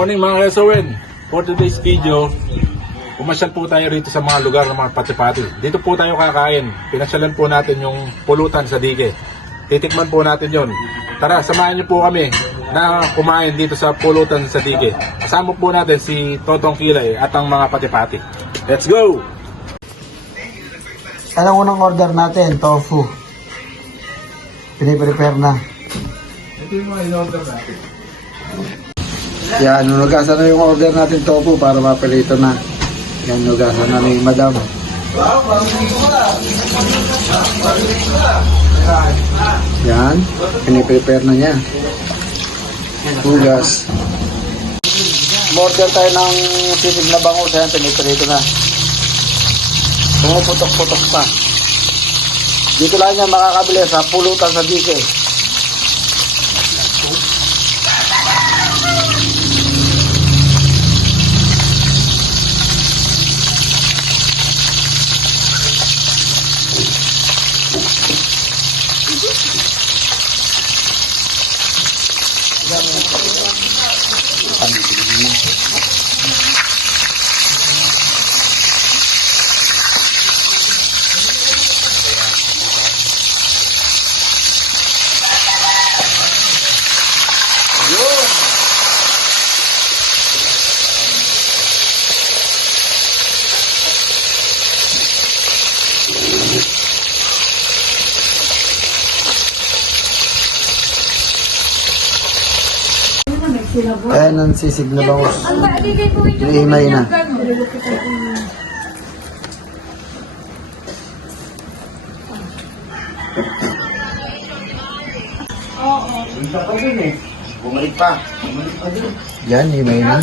morning mga kasawen. For today's video, pumasyal po tayo rito sa mga lugar ng mga pati-pati. Dito po tayo kakain. Pinasyalan po natin yung pulutan sa dike. Titikman po natin yon. Tara, samahan niyo po kami na kumain dito sa pulutan sa dike. Kasama po natin si Totong Kilay at ang mga pati-pati. Let's go! Anong unang order natin? Tofu. Piniprepare na. Ito yung mga in-order natin. Yan, nunugasan na yung order natin tofu para mapilito na. Yan, nunugasan na ni Madam. Yan, piniprepare na niya. Hugas. Order tayo ng sisig na bangus. Yan, piniprito na. Pumuputok-putok pa. Dito lang yan makakabili sa pulutan sa dike. Ayan ang sisig na bangus. Iimay na. Bumalik pa. Yan, iimay na.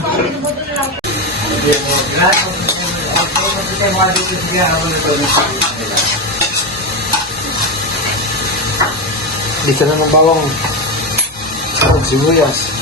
Bisa na ng bawang. Sibuyas.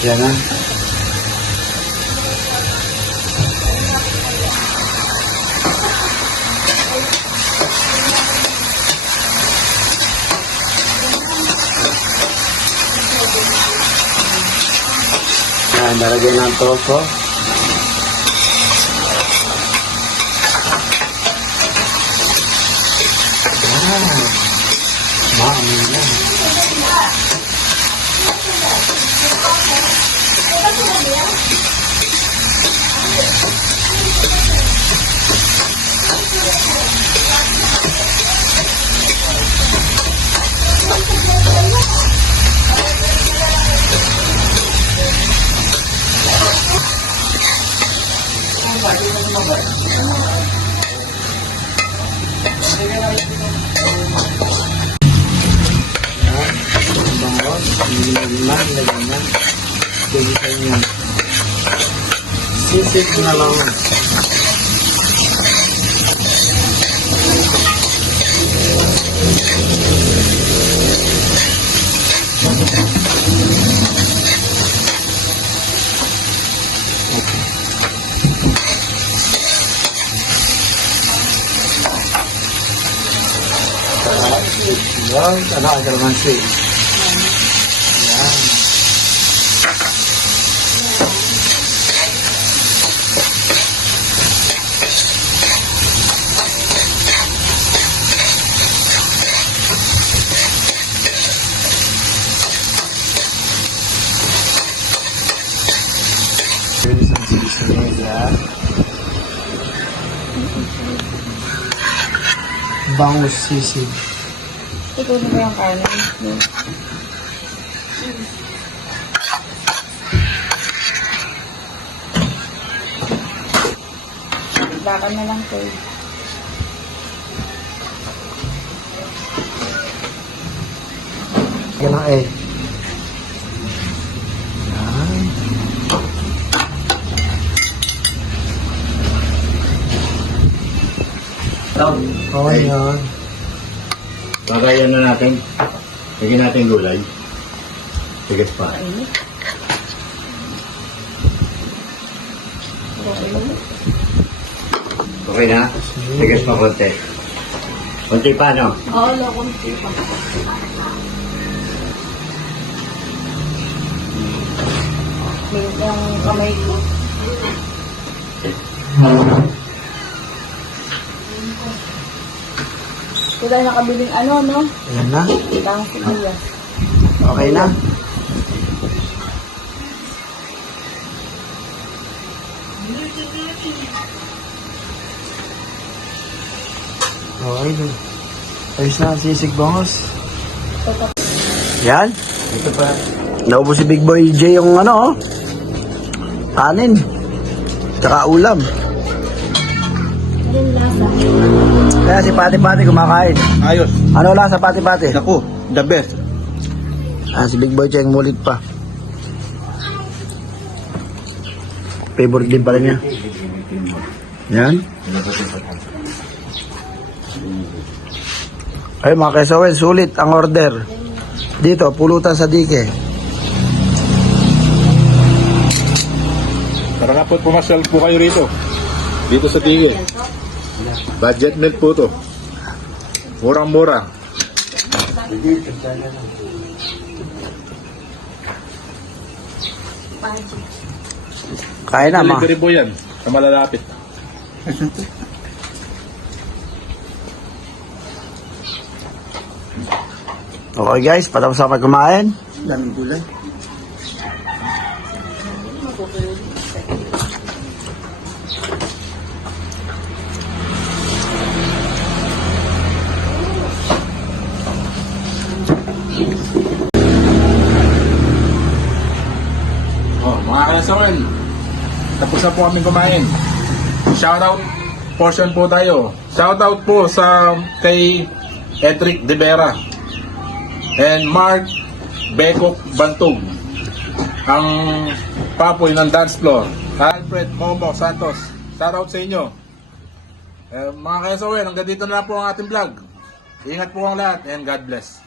Yan na. Yan, nalagyan ng tofu. Mami na. Sisig na lang. Yan, ano ang kalamansi? Yan. Bilis ang sisig yan. Bangus sisig. Ito na ba yung kanin? Baka na lang to. Yan ang egg. Yan. Okay yan. Lagayan na natin. Lagyan natin gulay. Tigas pa. Mainit. Okay na? Tigas pa konti. Konti pa, no? Oo, lakunti pa. May yung kamay ko. Wala nakabiling ano, no? Ayan na. Tang sibuyas. Okay na. Okay. Ayos na ang sisig bangos. Yan. Ito pa. Naupo si Big Boy J yung ano, oh. Kanin. Tsaka ulam. Anong lasa? Kaya si Pati-Pati kumakain. Ayos. Ano lasa Pati-Pati? Naku, the best. Ah, si Big Boy J yung mulit pa. Favorite din pala niya. Yan. Ay mga Kesowen, sulit ang order. Dito, pulutan sa dike. Tara na po, pumasyal po kayo rito. Dito sa Tigil. Budget meal po to. Murang-mura. Kain na mga. Delivery po yan. Sa malalapit. Okay guys, patapos ako kumain. Daming gulay. Oh, mga kalasawal, tapos na po kami kumain. Shoutout portion po tayo. Shoutout po sa kay Edric De Vera and Mark Bekok Bantog, ang papoy ng dance floor. Alfred Momo Santos, shoutout sa inyo. Mga kalasawal, hanggang dito na po ang ating vlog. Ingat po ang lahat and God bless.